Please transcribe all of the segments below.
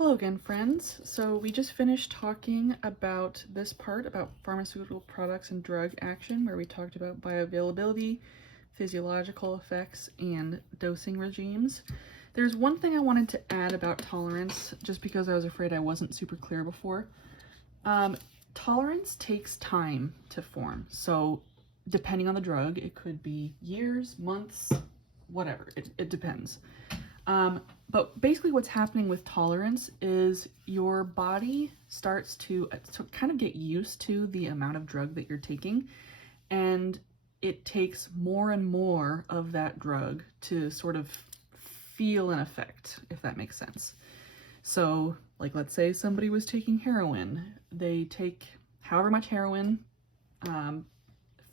Hello again, friends. So we just finished talking about this part about pharmaceutical products and drug action, where we talked about bioavailability, physiological effects, and dosing regimes. There's one thing I wanted to add about tolerance, just because I was afraid I wasn't super clear before. Tolerance takes time to form. So depending on the drug, it could be years, months, whatever. It depends. But basically what's happening with tolerance is your body starts to kind of get used to the amount of drug that you're taking, and it takes more and more of that drug to sort of feel an effect, if that makes sense. So, like, let's say somebody was taking heroin. They take however much heroin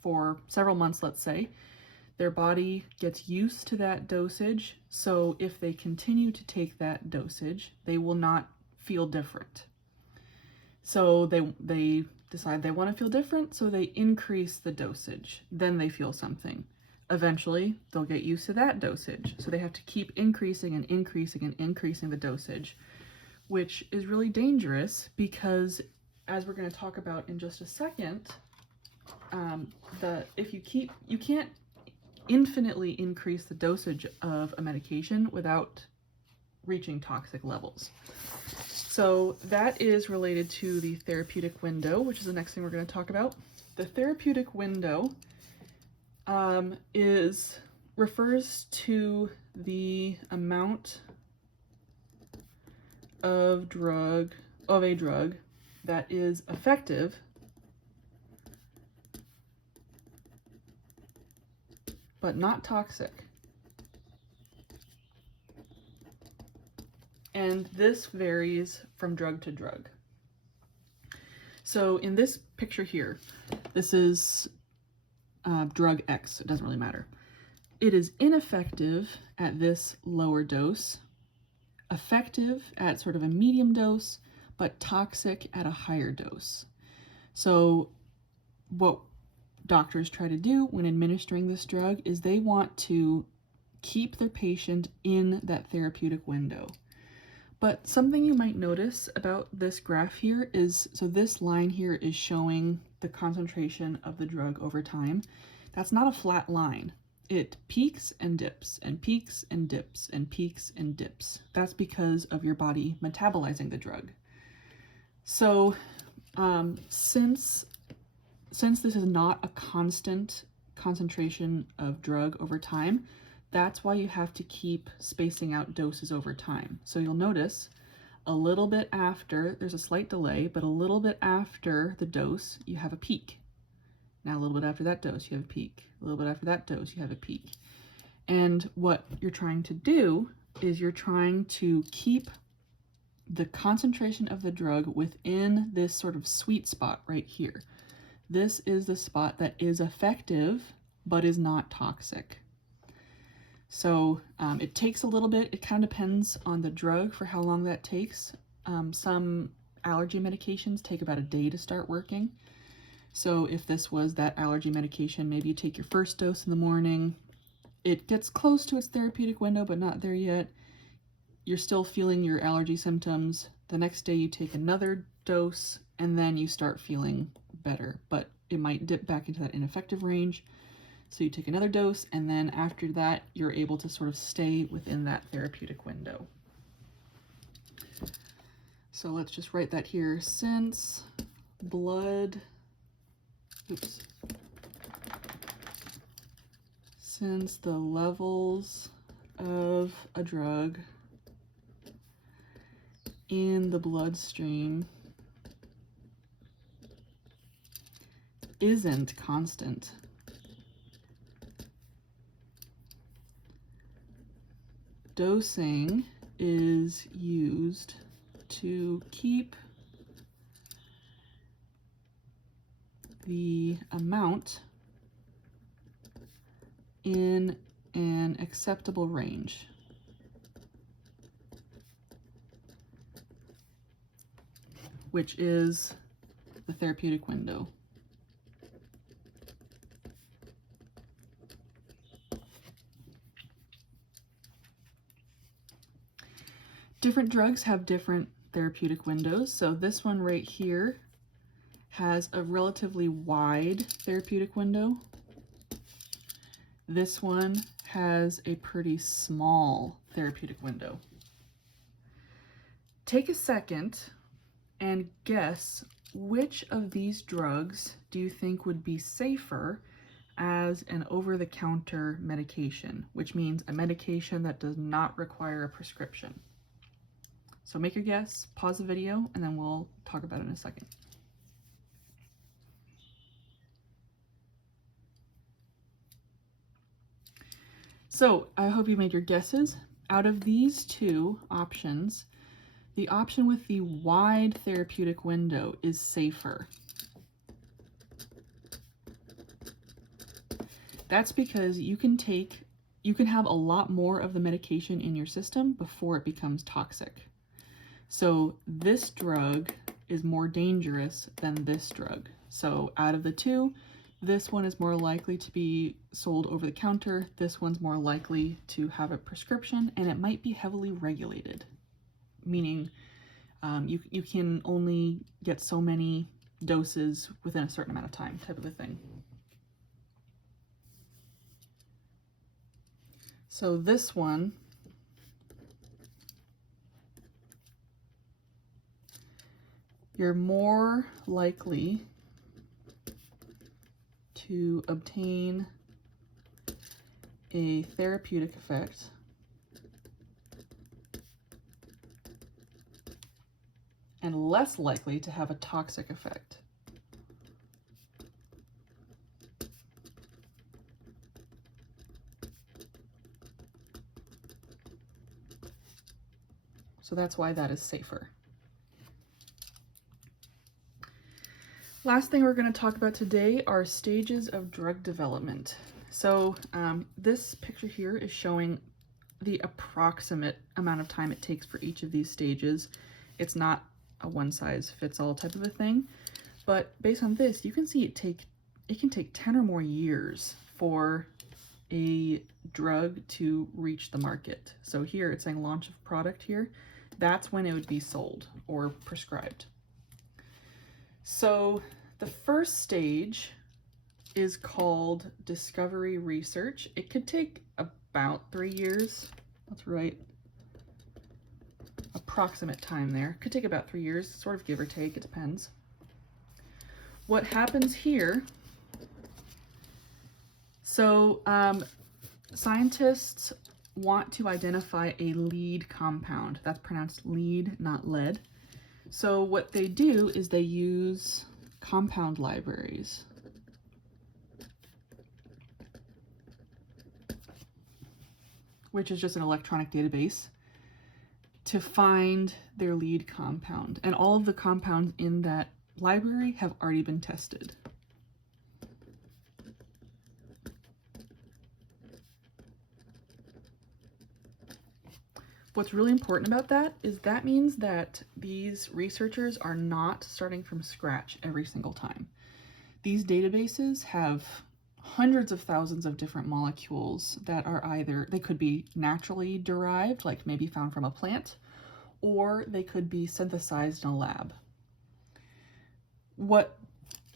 for several months, let's say. Their body gets used to that dosage, so if they continue to take that dosage, they will not feel different. So they decide they want to feel different, so they increase the dosage. Then they feel something. Eventually, they'll get used to that dosage, so they have to keep increasing and increasing and increasing the dosage, which is really dangerous because, as we're going to talk about in just a second, you can't infinitely increase the dosage of a medication without reaching toxic levels. So that is related to the therapeutic window, which is the next thing we're going to talk about. The therapeutic window refers to the amount of a drug that is effective but not toxic. And this varies from drug to drug. So in this picture here, this is drug X, it doesn't really matter. It is ineffective at this lower dose, effective at sort of a medium dose, but toxic at a higher dose. So what doctors try to do when administering this drug is they want to keep their patient in that therapeutic window. But something you might notice about this graph here is, so this line here is showing the concentration of the drug over time. That's not a flat line. It peaks and dips and peaks and dips and peaks and dips. That's because of your body metabolizing the drug. So since this is not a constant concentration of drug over time, that's why you have to keep spacing out doses over time. So you'll notice a little bit after, there's a slight delay, but a little bit after the dose, you have a peak. Now a little bit after that dose, you have a peak. A little bit after that dose, you have a peak. And what you're trying to do is you're trying to keep the concentration of the drug within this sort of sweet spot right here. This is the spot that is effective, but is not toxic. So it takes a little bit. It kind of depends on the drug for how long that takes. Some allergy medications take about a day to start working. So if this was that allergy medication, maybe you take your first dose in the morning. It gets close to its therapeutic window, but not there yet. You're still feeling your allergy symptoms. The next day you take another dose, and then you start feeling better, but it might dip back into that ineffective range. So you take another dose, and then after that, you're able to sort of stay within that therapeutic window. So let's just write that here. Since the levels of a drug in the bloodstream isn't constant, dosing is used to keep the amount in an acceptable range. Which is the therapeutic window. Different drugs have different therapeutic windows. So this one right here has a relatively wide therapeutic window. This one has a pretty small therapeutic window. Take a second and guess which of these drugs do you think would be safer as an over-the-counter medication, which means a medication that does not require a prescription. So make your guess, pause the video, and then we'll talk about it in a second. So I hope you made your guesses. Out of these two options, the option with the wide therapeutic window is safer. That's because you can have a lot more of the medication in your system before it becomes toxic. So this drug is more dangerous than this drug. So out of the two, this one is more likely to be sold over the counter. This one's more likely to have a prescription, and it might be heavily regulated, meaning you can only get so many doses within a certain amount of time, type of a thing. So this one you're more likely to obtain a therapeutic effect and less likely to have a toxic effect. So that's why that is safer. Last thing we're going to talk about today are stages of drug development. So this picture here is showing the approximate amount of time it takes for each of these stages. It's not a one-size-fits-all type of a thing, but based on this, you can see it can take 10 or more years for a drug to reach the market. So here it's saying launch of product here. That's when it would be sold or prescribed. So the first stage is called discovery research. It could take about 3 years. That's right. Approximate time there. Could take about 3 years, sort of give or take, it depends. What happens here, so scientists want to identify a lead compound. That's pronounced lead, not lead. So what they do is they use compound libraries. Which is just an electronic database to find their lead compound. And all of the compounds in that library have already been tested. What's really important about that is that means that these researchers are not starting from scratch every single time. These databases have hundreds of thousands of different molecules that are either, they could be naturally derived, like maybe found from a plant, or they could be synthesized in a lab.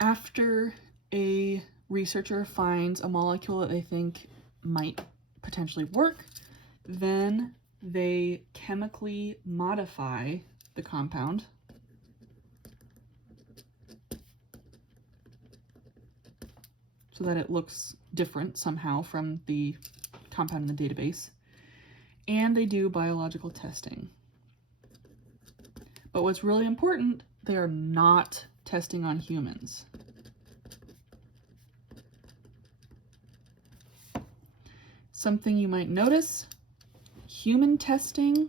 After a researcher finds a molecule that they think might potentially work, then they chemically modify the compound so that it looks different somehow from the compound in the database, and they do biological testing. But what's really important, they are not testing on humans. Something you might notice, human testing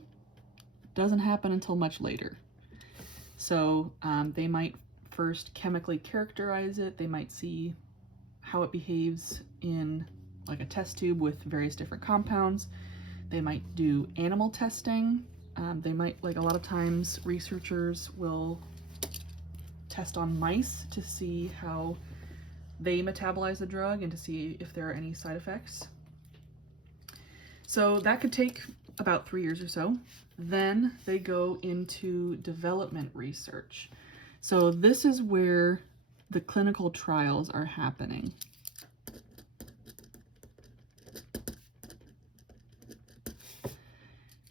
doesn't happen until much later. So they might first chemically characterize it. They might see how it behaves in like a test tube with various different compounds. They might do animal testing. They might, like a lot of times, researchers will test on mice to see how they metabolize the drug and to see if there are any side effects. So that could take about 3 years or so. Then they go into development research. So this is where the clinical trials are happening.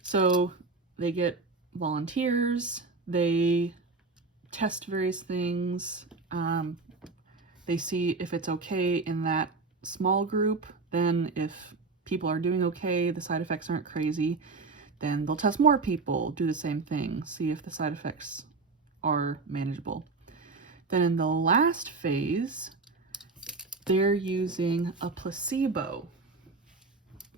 So they get volunteers, they test various things, they see if it's okay in that small group, then if people are doing okay, the side effects aren't crazy, then they'll test more people, do the same thing, see if the side effects are manageable. Then in the last phase, they're using a placebo.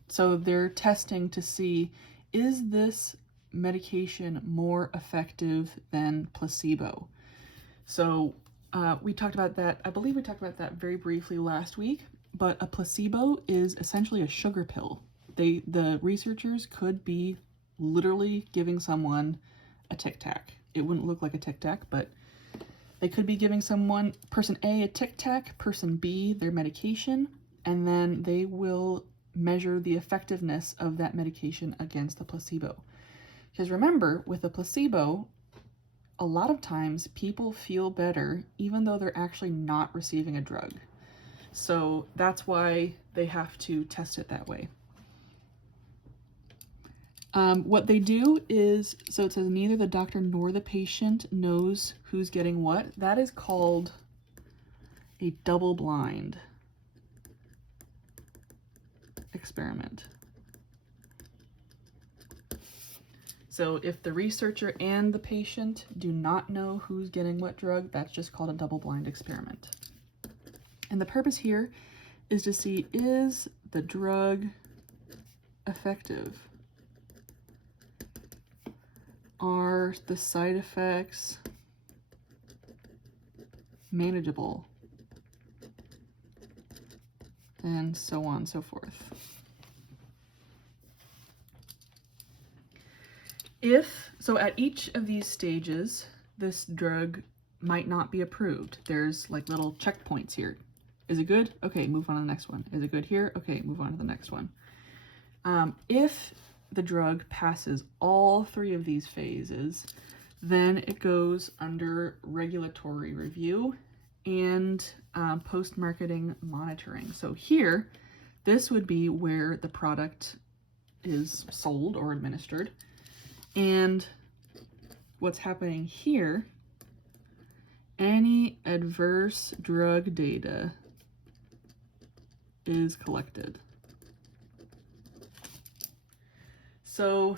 So they're testing to see, is this medication more effective than placebo? So we talked about that, I believe we talked about that very briefly last week, but a placebo is essentially a sugar pill. The researchers could be literally giving someone a Tic Tac. It wouldn't look like a Tic Tac, but they could be giving person A a Tic Tac, person B their medication, and then they will measure the effectiveness of that medication against the placebo. Because remember, with a placebo, a lot of times people feel better even though they're actually not receiving a drug. So that's why they have to test it that way. What they do is, so it says neither the doctor nor the patient knows who's getting what. That is called a double-blind experiment. So if the researcher and the patient do not know who's getting what drug, that's just called a double-blind experiment. And the purpose here is to see, is the drug effective? Are the side effects manageable? And so on and so forth. So at each of these stages, this drug might not be approved. There's like little checkpoints here. Is it good? Okay, move on to the next one. Is it good here? Okay, move on to the next one. If the drug passes all 3 of these phases, then it goes under regulatory review and post-marketing monitoring. So here, this would be where the product is sold or administered. And what's happening here, any adverse drug data is collected. So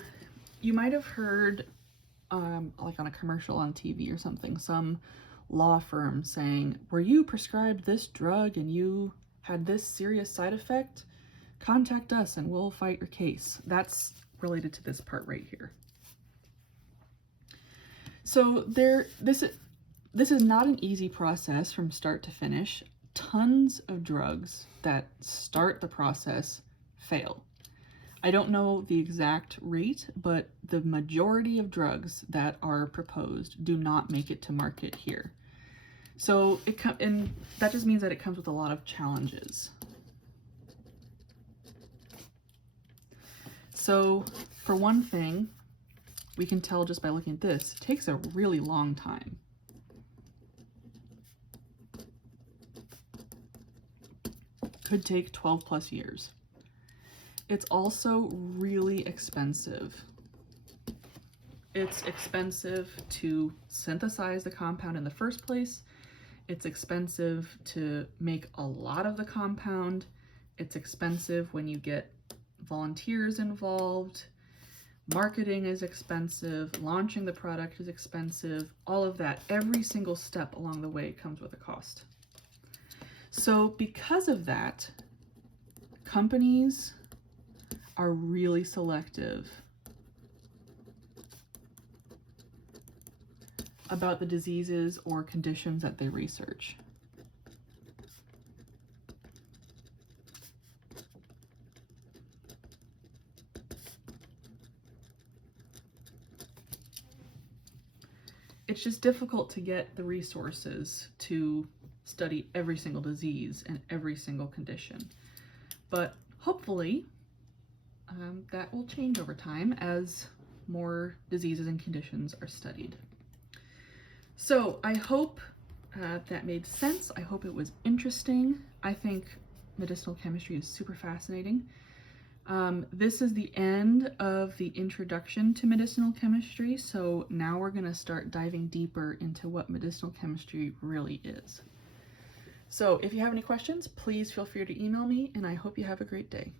you might have heard, like on a commercial on TV or something, some law firm saying, were you prescribed this drug and you had this serious side effect? Contact us and we'll fight your case. That's related to this part right here. So this is not an easy process from start to finish. Tons of drugs that start the process fail. I don't know the exact rate, but the majority of drugs that are proposed do not make it to market here. So and that just means that it comes with a lot of challenges. So for one thing, we can tell just by looking at this, it takes a really long time. Could take 12 plus years. It's also really expensive. It's expensive to synthesize the compound in the first place. It's expensive to make a lot of the compound. It's expensive when you get volunteers involved. Marketing is expensive, launching the product is expensive, all of that. Every single step along the way comes with a cost. So because of that, companies are really selective about the diseases or conditions that they research. It's just difficult to get the resources to study every single disease and every single condition. But hopefully, that will change over time as more diseases and conditions are studied. So I hope that made sense. I hope it was interesting. I think medicinal chemistry is super fascinating. This is the end of the introduction to medicinal chemistry, so now we're going to start diving deeper into what medicinal chemistry really is. So if you have any questions, please feel free to email me, and I hope you have a great day.